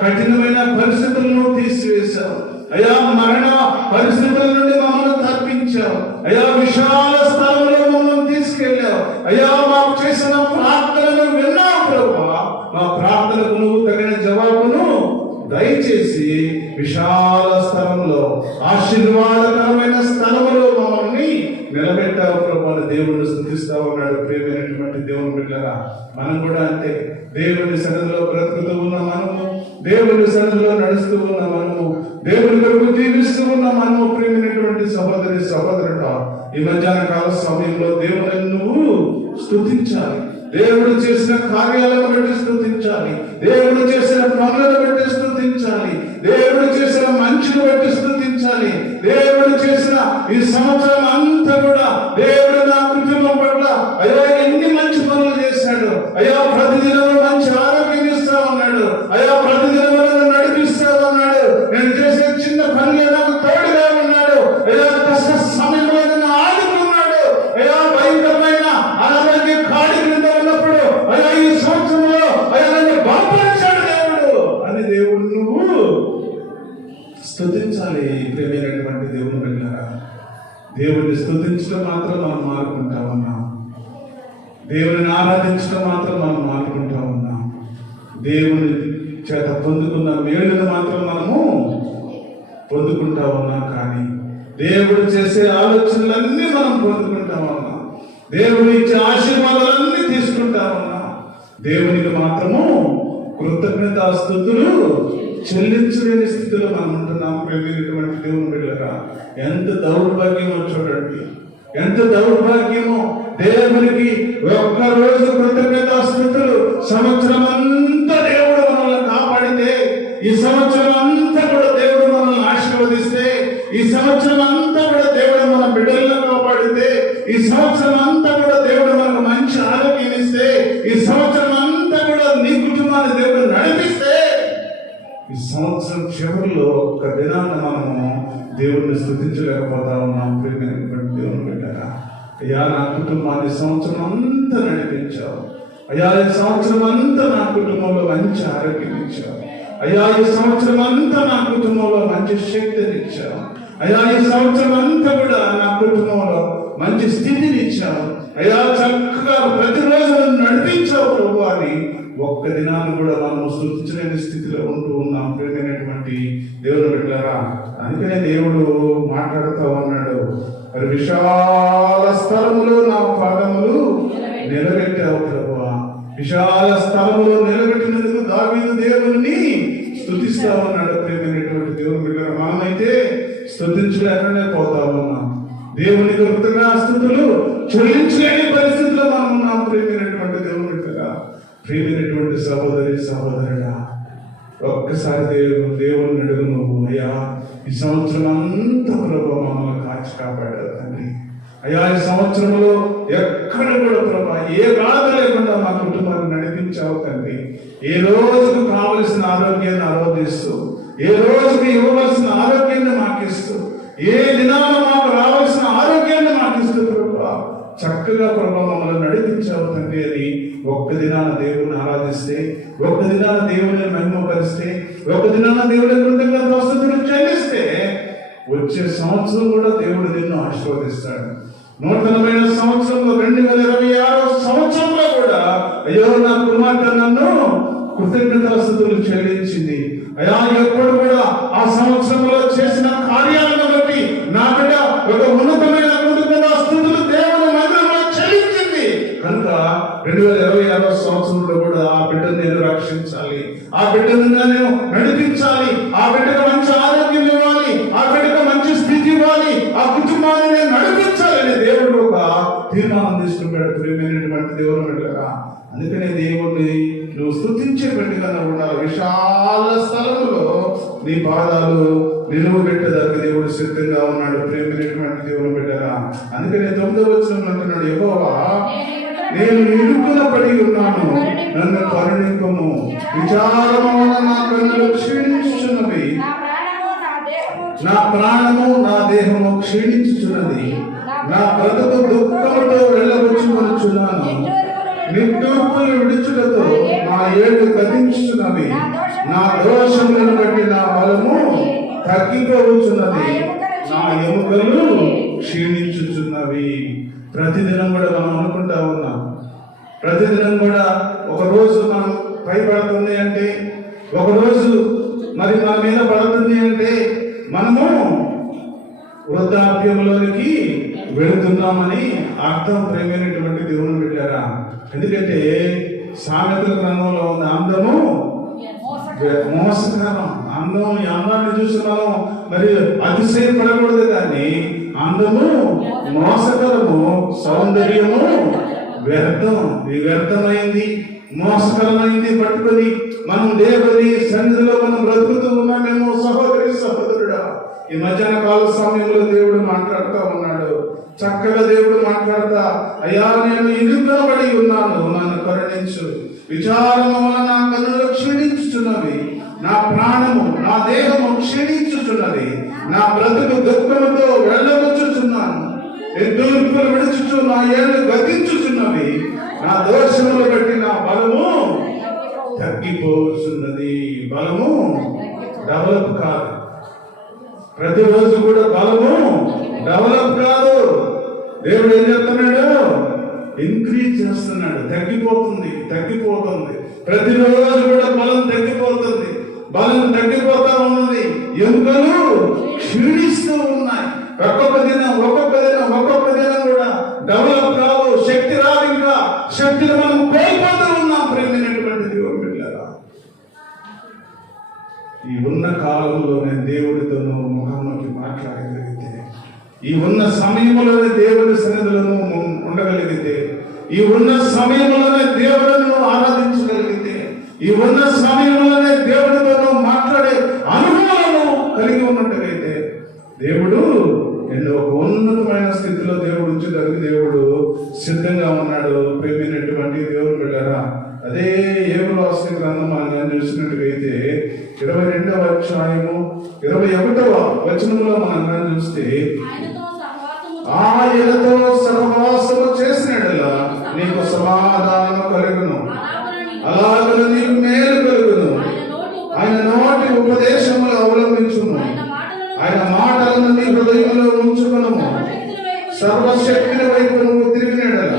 కఠినమైన పరిస్థితులను తీసివేశావు అయ్యా, మరణ పరిస్థితుల నుండి మమ్మల్ని తప్పించావు అయ్యా, విశాల స్థలంలో మమ్మల్ని తీసుకెళ్ళావు అయ్యా. మాకు చేసిన ప్రార్థనలు విన్నావు ప్రభువా, మా ప్రార్థనకు నువ్వు తగిన జవాబును దయచేసి విశాల స్థలంలో, ఆశీర్వాదకరమైన స్థలంలో మమ్మల్ని నిలబెట్టావు ప్రభు అని దేవుడిని స్తుతిస్తా ఉన్నాడు. ప్రియమైనటువంటి దేవుని బిడ్డలారా, మనం కూడా అంతే. దేవుని సన్నిధిలో బ్రతుకుతూ ఉన్న మనము, దేవుని సన్నిధిలో నడుస్తూ ఉన్న మనము, దేవుని కొరకు జీవిస్తూ ఉన్న మనము, ప్రియమైనటువంటి సహోదరి సహోదరుడా, ఈ మధ్యాహ్న కాల సమయంలో దేవుని నువ్వు స్తుతించాలి. దేవుడు చేసిన కార్యాలను బట్టి స్తుతించాలి, దేవుడు చేసిన పనులను బట్టి స్తుతించాలి, దేవుడు చేసిన మంచిని బట్టి స్తుతించాలి. దేవుడు చేసిన ఈ సంవత్సరం అంతా కూడా దేవుడు నా కుటుంబం పట్ల అయ్యా ఎన్ని మంచి పనులు చేశాడు అయ్యా. ప్రతిదినం మంచి ఆరోగ్యం ఇస్తా ఉన్నాడు అయ్యా, ప్రతిదినం నడిపిస్తా ఉన్నాడు. నేను చేసే చిన్న పనులు నాకు తోడుగా ఉన్నాడు అయ్యా. కష్ట సమయంలో నన్ను ఆదుకున్నాడు అయ్యా. భయంకరమైన అనారోగ్య కాడి క్రింద ఉన్నప్పుడు అయ్యా ఈ సంవత్సరంలో అయ్యా నన్ను బలపరిచాడు దేవుడు అని దేవుడు నువ్వు స్తుతించాలి. ప్రియమైనటువంటి దేవుని బిడ్డలారా, దేవుడిని స్తుతించడం మాత్రం మనం మారుకుంటా ఉన్నాం, దేవుని ఆరాధించడం మాత్రం మనం మారుకుంటా ఉన్నాం, దేవుని చేత పొందుకున్న మేలును మాత్రం మనము పొందుకుంటా ఉన్నాం. కానీ దేవుడు చేసే ఆలోచనలన్నీ మనం పొందుకుంటా ఉన్నాం, దేవుడు ఇచ్చే ఆశీర్వాదాలన్నీ తీసుకుంటా ఉన్నాం. దేవునికి మాత్రము కృతజ్ఞతాస్తుతులు చెల్లించలేని స్థితిలో మనం ఉంటున్నాం. ప్రేమైనటువంటి దేవుని బిడ్డలారా, ఎంత దౌర్భాగ్యమో చూడండి, ఎంత దౌర్భాగ్యమో. దేవునికి ఒక్కరోజు కృతజ్ఞతాస్తుతులు, సంవత్సరం అంతా దేవుడు మనల్ని కాపాడితే, ఈ సంవత్సరం అంతా కూడా దేవుడు మనల్ని ఆశీర్వదిస్తే, ఈ సంవత్సరం అంతా కూడా దేవుడు మన బిడ్డలను కాపాడితే, ఈ సంవత్సరం అంతా కూడా దేవుడు మనకు మంచి ఆరోగ్యం ఇస్తే, ఈ సంవత్సరం అంతా కూడా నీ కుటుంబాన్ని దేవుడు నడిపిస్తే, ఈ సంవత్సరం చివరిలో ఒక్క దినాన్ని మనము దేవుడిని స్తుతించలేకపోతా ఉన్నాం. ప్రియమైనటువంటి దేవుని బిడ్డలారా, అయ్యా నా కుటుంబాన్ని సంవత్సరం అంతా నడిపించావు అయ్యా. ఈ సంవత్సరం అంతా నా కుటుంబంలో మంచి ఆరోగ్యం ఇచ్చావు అయ్యా. ఈ సంవత్సరం అంతా నా కుటుంబంలో మంచి శక్తిని ఇచ్చావు అయ్యా. ఈ సంవత్సరం అంతా కూడా నా కుటుంబంలో మంచి స్థితిని ఇచ్చావు అయ్యా. చక్కగా ప్రతిరోజు నడిపించావు ప్రభు అని ఒక్క దినాన్ని కూడా మనం స్తుతించలేని స్థితిలో ఉంటూ ఉన్నాం. ప్రియమైనటువంటి దేవుని బిడ్డలారా, అందుకనే దేవుడు మాట్లాడుతూ ఉన్నాడు, మరి విశాల స్థలములో నా పాదములు నిలబెట్టావు ప్రభువా. విశాల స్థలములో నిలబెట్టినందుకు దావీదు దేవుని స్తుతిస్తా ఉన్నాడు. ప్రియమైనటువంటి దేవుని బిడ్డలారా, మనమైతే స్తుతించలేకనే పోతా ఉన్నాం, దేవుని కృతజ్ఞతాస్తుతులు చెల్లించలేని పరిస్థితిలో మనం ఉన్నాం. ప్రియమైనటువంటి దేవుని బిడ్డలారా, ప్రియమైనటువంటి సహోదరి సహోదరుడా, ఒక్కసారి దేవుని అడుగు నువ్వు అయ్యా. ఈ సంవత్సరం అంతా ప్రభు మమ్మల్ని కాచి కాపాడారు తండ్రి అయ్యా. ఈ సంవత్సరంలో ఎక్కడ కూడా ప్రభా ఏ బాధ లేకుండా మా కుటుంబాన్ని నడిపించావు తండ్రి. ఏ రోజుకు కావలసిన ఆరోగ్యాన్ని ఆరోధిస్తూ, ఏ రోజుకు ఇవ్వవలసిన ఆరోగ్యాన్ని మాకు ఇస్తూ, ఏ దినాన మాకు రావాల్సిన ఆరోగ్యాన్ని మాకు ఇస్తూ ప్రభా చక్కగా ప్రభా మమ్మల్ని నడిపించావు తండ్రి అని ఒక్క దినాన దేవుని ఆరాధిస్తే, ఒక్క దినాన దేవుని మహిమపరిస్తే, ఒక్క దినాన దేవుని కృతజ్ఞతాస్తుతులు చెల్లిస్తే వచ్చే సంవత్సరం కూడా దేవుడు నిన్ను ఆశీర్వదిస్తాడు. నూతనమైన సంవత్సరంలో 2026 సంవత్సరంలో కూడా అయ్యో నా కుమార్తె నన్ను కృతజ్ఞతాస్తుతులు చెల్లించింది, అయ్యా ఎప్పుడు కూడా ఆ సంవత్సరంలో చేసిన కార్యాలను బట్టి నా బిడ్డ ఒక ఉన్నతమైన కృతజ్ఞతాస్తుతులు దేవుని మందిరంలో చెల్లించింది కనుక 2026 సంవత్సరంలో కూడా ఆ బిడ్డను నేను రక్షించాలి, ఆ బిడ్డను నేను నడిపించాలి, ఆ బిడ్డకు మంచి ఆరోగ్యం ఇవ్వాలి, ఆ బిడ్డకు మంచి స్థితి ఇవ్వాలి, ఆ కుటుంబాన్ని నేను నడిపించాలని దేవుడు ఒక తీర్మానం తీసుకుంటాడు. ప్రియమైనటువంటి దేవుని బిడ్డగా అందుకనే దేవుడిని నువ్వు స్తుతించే బిడ్డగా ఉండాలి. విశాల స్థలంలో నీ పాదాలు నిలువ పెట్టేదానికి దేవుడు సిద్ధంగా ఉన్నాడు. ప్రియమైనటువంటి దేవుని బిడ్డగా అందుకనే 9వ వచనంలో అంటున్నాడు, యెహోవా నేను ఇరుకున పడి ఉన్నాను, నన్ను కరుణింపుము, విచారము వలన నా కన్నులు క్షీణించుచున్నవి, నా ప్రాణము నా దేహము క్షీణించుచున్నది, నా బ్రతుకు దుఃఖముతో వెళ్ళవచ్చుకొనుచున్నాను, నిట్టూర్పులు విడుచుటతో నా ఏళ్ళు కదించుచున్నవి, నా దోషములను బట్టి నా బలము తగ్గిపోవచ్చున్నది, నా ఎముకలు క్షీణించుచున్నవి. ప్రతిదినం కూడా మనం అనుకుంటా ఉన్నాం, ప్రతిదినం కూడా ఒక రోజు మనం పైపడుతుంది అంటే, ఒక రోజు మరి మన మీద పడుతుంది అంటే మనము వృద్ధాప్యంలోనికి వెళుతున్నామని అర్థం. ప్రేమైనటువంటి దేవుని బిడ్డారా, ఎందుకంటే సామెతల గ్రంథంలో ఉన్న అందము మోసకరం. అందం, ఈ అందాన్ని చూసి మనం మరి అతిశయపడకూడదు, కానీ అందము మోసకరము, సౌందర్యము వ్యర్థం. ఈ వ్యర్థమైంది, మోసకరమైంది పట్టుకొని మనం దేవుని సన్నిధిలో మనం బ్రతుకుతూ ఉన్నామేమో. సహోదరి సహోదరుడా, ఈ మధ్యాహ్న కాల సమయంలో దేవుడు మాట్లాడుతూ ఉన్నాడు. చక్కగా దేవుడు మాట్లాడతా, అయ్యా నేను ఇరుకబడి ఉన్నాను, నన్ను కరుణించు, విచారము వలన నా కన్నులు క్షీణించుచున్నవి, నా ప్రాణము నా దేహము క్షీణించుచున్నది, నా బ్రతుకు దుఃఖముతో వెళ్ళవచ్చుచున్నాను, నిర్దూర్పులు విడుచుచు నా ఏళ్ళు గతించుచున్నవి, నా దోషములు బట్టి నా బలము తగ్గిపోతున్నది. బలము డెవలప్ కాదు, ప్రతిరోజు కూడా బలము డెవలప్ కాదు. దేవుడు ఏం చెప్తున్నాడు? ఇంక్రీజ్ చేస్తున్నాడు. తగ్గిపోతుంది. ప్రతిరోజు కూడా బలం తగ్గిపోతుంది, బలం తగ్గిపోతా ఉన్నది, ఎముకలు క్షీణిస్తూ ఉన్నాయి. ఒక్కొక్క దినం కూడా డెవలప్ కాదు, శక్తి రాదు. ఇంకా శక్తిని మనం కోల్పోతూ ఉన్నాం. ప్రేమైనటువంటి దేవుని బిడ్డలారా, ఈ ఉన్న కాలంలోనే దేవుడితోనూ ముఖాముఖి మాట్లాడగలిగితే, ఈ ఉన్న సమయంలోనే దేవుడి సన్నిధిలో ఉండగలిగితే, ఈ ఉన్న సమయంలోనే దేవుడిని ఆరాధించగలిగితే, ఈ ఉన్న సమయంలోనే దేవుడితో మాట్లాడే అనుభవాలను కలిగి ఉన్నట్టుగైతే దేవుడు ఎన్నో ఒక ఉన్నతమైన స్థితిలో దేవుడు ఉంచడానికి దేవుడు సిద్ధంగా ఉన్నాడు. ప్రేమైనటువంటి దేవుని బిడ్డలారా, అదే యోబు రాసిన గ్రంథం మనం చూసినట్టుగైతే 22వ అధ్యాయము 21వ వచనంలో మనం చూస్తే, ఆయనతో సహవాసము చేసినట్లా నీకు సమాధానము కలుగును, అలాగను నీకు మేలు కలుగును, ఆయన నోటి ఉపదేశములు అవలంబించుము, ఆయన మాటలను నీ హృదయంలో ఉంచుకొనుము, సర్వశక్తుల వైపు నువ్వు తిరిగినట్లా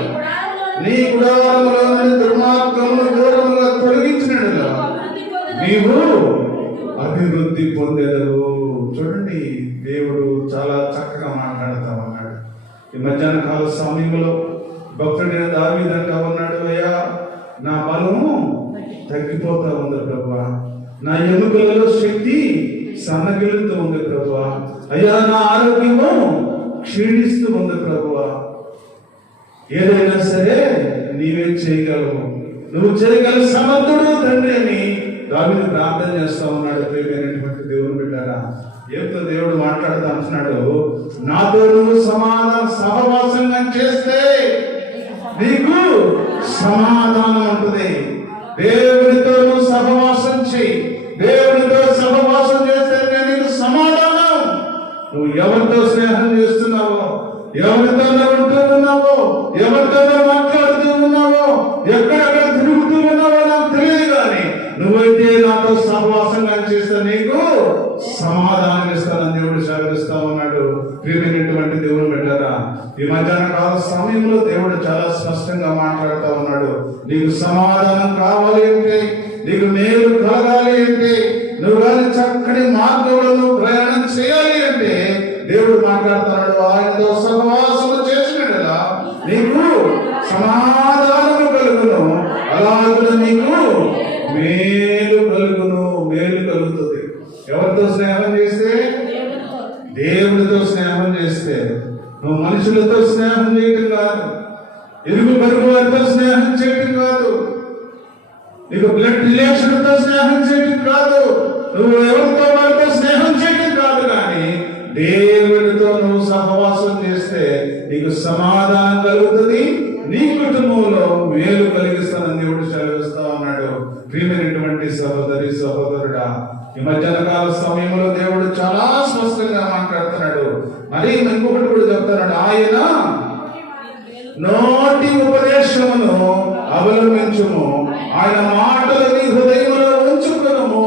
నీ గుడారములో నుండి దుర్మార్గమును దూరముగా తొలగించినట్లా నీవు అభివృద్ధి పొందేదవు. చూడండి, దేవుడు చాలా చక్కగా మాట్లాడుతూ ఉన్నాడు. ఈ మధ్యాహ్న కాల సమయంలో భక్తుడైన దావీదు అంటా ఉన్నాడు, అయ్యా నా బలము తగ్గిపోతా ఉంది ప్రభువా, నా ఎముకలలో శక్తి సన్నగిలుతూ ఉంది ప్రభువా, అయ్యా నా ఆరోగ్యము క్షీణిస్తూ ఉంది ప్రభువా, ఏదైనా సరే నీవే చేయగలవు, నువ్వు చేయగల సమర్థుడు తండ్రి అని దావీదు ప్రార్థన చేస్తా ఉన్నాడు. ప్రియమైనటువంటి దేవుని బిడ్డలారా, ఏదో దేవుడు మాట్లాడుతూ అంటున్నాడు, నాతో నువ్వు సహవాసంగా చేస్తే నీకు సమాధానం ఉంటుంది. దేవుడితో నువ్వు సహవాసం చేయి, దేవుడితో సహవాసం చేస్తే నీకు సమాధానం. నువ్వు ఎవరితో స్నేహం చేస్తున్నావో, ఎవరితో ఉంటూ ఉన్నావో, ఎవరితో మాట్లాడుతూ ఉన్నావో, ఎక్కడెక్కడ తిరుగుతూ ఉన్నావో నాకు తెలియదు, కానీ నువ్వైతే నాతో సహవాసంగా చేస్తే నీకు సమాధానం ఇస్తానని దేవుడు సెలవిస్తా ఉన్నాడు. ప్రియమైనటువంటి దేవుడు పెట్టారా, ఈ మధ్యాహ్న కాల సమయంలో దేవుడు చాలా స్పష్టంగా మాట్లాడుతూ ఉన్నాడు. నీకు సమాధానం కావాలి అంటే, నీకు మేలు కలగాలి అంటే, నువ్వు కానీ చక్కటి మార్గంలో నువ్వు ప్రయాణం చేయాలి అంటే దేవుడు మాట్లాడుతున్నాడు. ఆయనతో సహవాసము చేసినట్లా నీకు సమాధానము కలుగును, అలాగే నీకు మేలు కలుగును. మేలు కలుగుతుంది. ఎవరితో స్నేహం చేస్తే? దేవుడితో స్నేహం చేస్తే. నువ్వు మనుషులతో స్నేహం చేయటం కాదు, ఇరుగు పొరుగు వారితో స్నేహం చేయటం కాదు, నీకు బ్లడ్ రిలేషన్ తో స్నేహం చేయటం కాదు, నువ్వు ఎవరితో వారితో స్నేహం చేయటం కాదు, కానీ దేవుడితో నువ్వు సహవాసం చేస్తే నీకు సమాధానం కలుగుతుంది, నీ కుటుంబంలో మేలు కలిగిస్తానని దేవుడు సెలవిస్తా ఉన్నాడు. ప్రియమైనటువంటి సహోదరి సహోదరుడా, ఈ మధ్యాహ్న కాల సమయంలో దేవుడు చాలా స్పష్టంగా మాట్లాడుతున్నాడు. మరి ఇంకొకటి కూడా చెప్తున్నాడు, ఆయన నోటి ఉపదేశమును అవలంబించుము, ఆయన మాటలు నీ హృదయంలో ఉంచుకునము.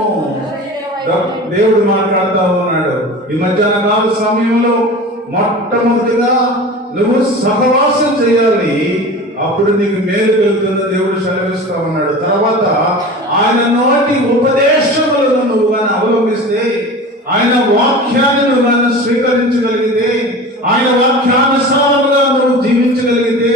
దేవుడు మాట్లాడుతూ ఉన్నాడు. ఈ మధ్యాహ్న కాల సమయంలో మొట్టమొదటిగా నువ్వు సహవాసం చేయాలి, అప్పుడు నీకు మేలు కలుగుతుందని దేవుడు సెలవిస్తా ఉన్నాడు. తర్వాత ఆయన నోటి ఉపదేశములను నువ్వు కానీ అవలంబిస్తే, ఆయన వాక్యాన్ని నువ్వు కానీ స్వీకరించగలిగితే, ఆయన వాక్యానుసారముగా నువ్వు జీవించగలిగితే,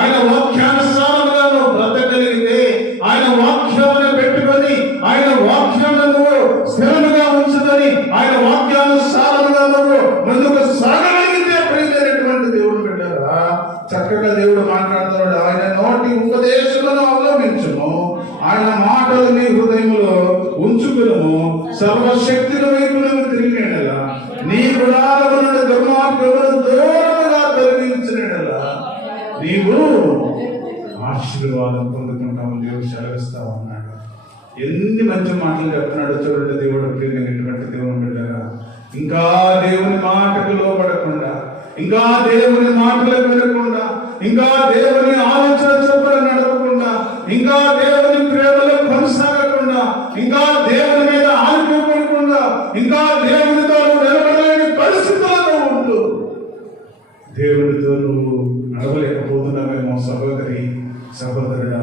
ఆయన వాక్యానుసారముగా నువ్వు బ్రతకగలిగితే, ఆయన వాక్యాన్ని పెట్టుకొని ఆయన వాక్యాన్ని నువ్వు స్థిరముగా ఉంచుకొని ఆయన వాక్యానుసారముగా నువ్వు ముందుకు సాగగలిగితే, ప్రియమైనటువంటి దేవుడు పెట్టారా, చక్కగా దేవుడు మాట్లాడుతున్నాడు. ఆయన నోటి ఉపదేశములను అవలంబించుము, ఆయన మాటలు నీ హృదయంలో ఉంచుకును, సర్వశక్తుల వైపు నువ్వు తిరిగినలా, నీ గుణాలను నుండి దుర్మార్గములను దూరముగా తొలగించినలా నీవు ఆశీర్వాదం పొందుకుంటావు. దేవుడు సెలవిస్తా ఉన్నాడు. ఎన్ని మంచి మాటలు చెప్తున్నాడు చూడండి దేవుడు. ప్రియమైనటువంటి దేవుని బిడ్డలారా, ఇంకా దేవుని మాటకు లోబడకుండా, ఇంకా దేవుని మాటలకు వినకుండా, ఇంకా దేవుని ఆలోచన చొప్పున నడవకుండా, ఇంకా దేవుని ప్రేమలో కొనసాగకుండా, ఇంకా దేవుని మీద ఆనుకోకుండా, ఇంకా దేవునితో నిలబడలేని పరిస్థితుల్లో ఉంటూ దేవునితో నువ్వు నడవలేకపోతున్నావేమో సహోదరి సహోదరుడా,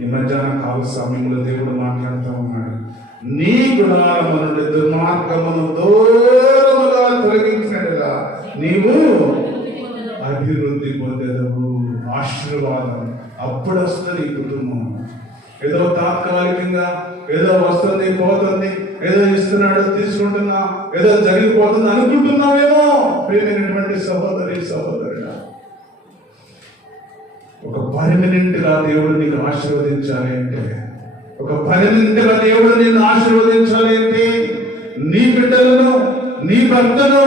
ఈ మధ్యాహ్న కాల సమయంలో దేవుడు మాట్లాడుతూ ఉన్నాడు. నీ గుణాల నుండి దుర్మార్గమును దూరముగా తొలగించినట్లుగా నీవు అభివృద్ధి పొందేదవు. ఆశీర్వాదం అప్పుడు వస్తుంది ఈ కుటుంబం. ఏదో తాత్కాలికంగా ఏదో వస్తుంది పోతుంది, ఏదో ఇస్తున్నాడు తీసుకుంటున్నా, ఏదో జరిగిపోతుంది అనుకుంటున్నావేమో. ప్రియమైనటువంటి సహోదరి సహోదరుడా, ఒక పర్మనెంట్ గా దేవుడు నీకు ఆశీర్వదించాలి అంటే, ఒక పర్మనెంట్ గా దేవుడు నిన్ను ఆశీర్వదించాలి అంటే, నీ బిడ్డలను, నీ భర్తను,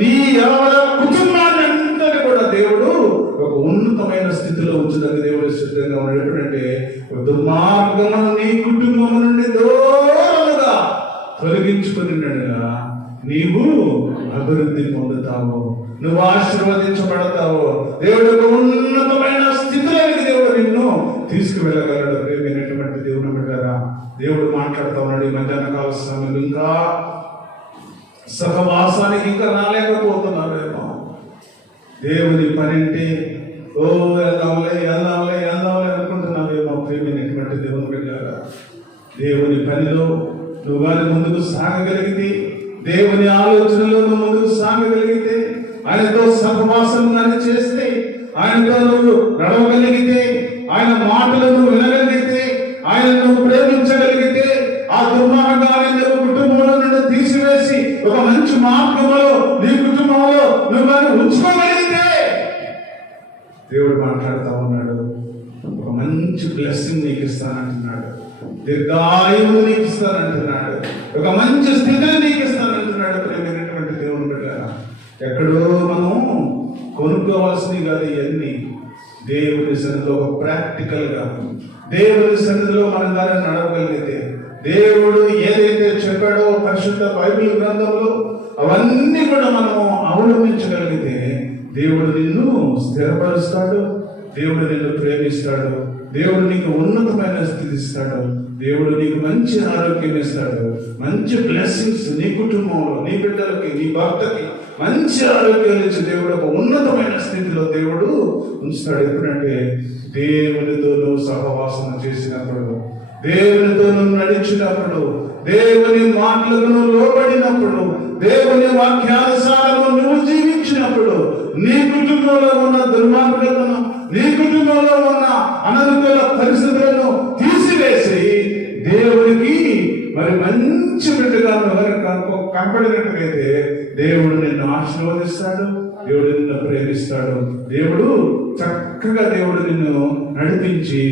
నీ యావల కుటుంబాన్ని అంతటి కూడా దేవుడు ఒక ఉన్నతమైన స్థితిలో ఉంచడానికి దేవుడు సిద్ధంగా ఉన్నాడు. అంటే దుర్మార్గము నీ కుటుంబం నుండి దూరముగా తొలగించుకునిగా నీవు అభివృద్ధి పొందుతావు, నువ్వు ఆశీర్వదించబడతావు. దేవుడు ఒక ఉన్నతమైన స్థితిలోకి దేవుడు నిన్ను తీసుకువెళ్ళగలడు. ప్రియమైనటువంటి దేవుని బిడ్డలారా, దేవుడు మాట్లాడుతూ ఉన్నాడు. ఈ మధ్యాహ్న కాల సమయంలో ఇంకా సహవాసానికి ఇంకా రాలేకపోతున్నావేమో. దేవుని పని అంటే వెళ్దాంలే అనుకుంటున్నావేమో. ప్రియమైనటువంటి దేవుని బిడ్డలారా, దేవుని పనిలో నువ్వు కానీ ముందుకు సాగగలిగితే, దేవుని ఆలోచనలో నువ్వు ముందుకు సాగగలిగితే, ఆయనతో సహవాసం కానీ చేస్తే, ఆయనతో నువ్వు నడవగలిగితే, ఆయన మాటలను వినగలిగితే, ఆయన నువ్వు ప్రేమించగలిగితే, ఆ దుర్మార్గాన్ని నువ్వు కుటుంబంలో నుండి తీసివేసి ఒక మంచి మార్గంలో నీ కుటుంబంలో నువ్వు కానీ ఉంచుకోగలిగితే, దేవుడు మాట్లాడుతూ ఉన్నాడు. ఒక మంచి బ్లెస్సింగ్ నీకు ఇస్తానంటున్నాడు, దీర్ఘాయువు నీకు ఇస్తానంటున్నాడు, ఒక మంచి స్థితిని నీకు ఇస్తానంటున్నాడు. ప్రియమైనటువంటి దేవుని బిడ్డలారా, ఎక్కడో మనం కొనుక్కోవాల్సినవి కాదు ఇవన్నీ. దేవుని సన్నిధిలో ఒక ప్రాక్టికల్ గా దేవుని సన్నిధిలో మనం కానీ నడవగలిగితే, దేవుడు ఏదైతే చెప్పాడో పరిశుద్ధ బైబిల్ గ్రంథంలో అవన్నీ కూడా మనము అవలంబించగలిగితే దేవుడు నిన్ను స్థిరపరుస్తాడు, దేవుడు నిన్ను ప్రేమిస్తాడు. దేవుడు నీకు ఉన్నతమైన స్థితి ఇస్తాడు. దేవుడు నీకు మంచి ఆరోగ్యం ఇస్తాడు. మంచి బ్లెస్సింగ్స్ నీ కుటుంబంలో, నీ బిడ్డలకి, నీ భర్తకి మంచి ఆరోగ్యాలు ఇచ్చి దేవుడు ఒక ఉన్నతమైన స్థితిలో దేవుడు ఉంచుతాడు. ఎప్పుడంటే దేవునితో నువ్వు సహవాసన చేసినప్పుడు, దేవునితో నువ్వు నడిచినప్పుడు, దేవుని మాటలకు నువ్వు లోబడినప్పుడు, దేవుని వాక్యానుసారము నువ్వు జీవించినప్పుడు, నీ కుటుంబంలో ఉన్న దుర్మార్గతను, నీ కుటుంబంలో ఉన్న అననుకూల పరిస్థితులను తీసివేసి దేవునికి మరి మంచి బిడ్డగా కనపడినట్టుగైతే దేవుడు నిన్ను ఆశీర్వదిస్తాడు. దేవుడు నిన్ను ప్రేమిస్తాడు. దేవుడు చక్కగా దేవుడు నిన్ను నడిపించి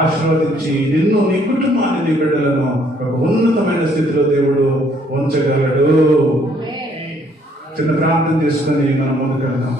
ఆశీర్వదించి నిన్ను, నీ కుటుంబాన్ని, నీ బిడ్డలను ఒక ఉన్నతమైన స్థితిలో దేవుడు ఉంచగలడు. చిన్న ప్రార్థన చేసుకొని మనం ముందుకెళ్దాం.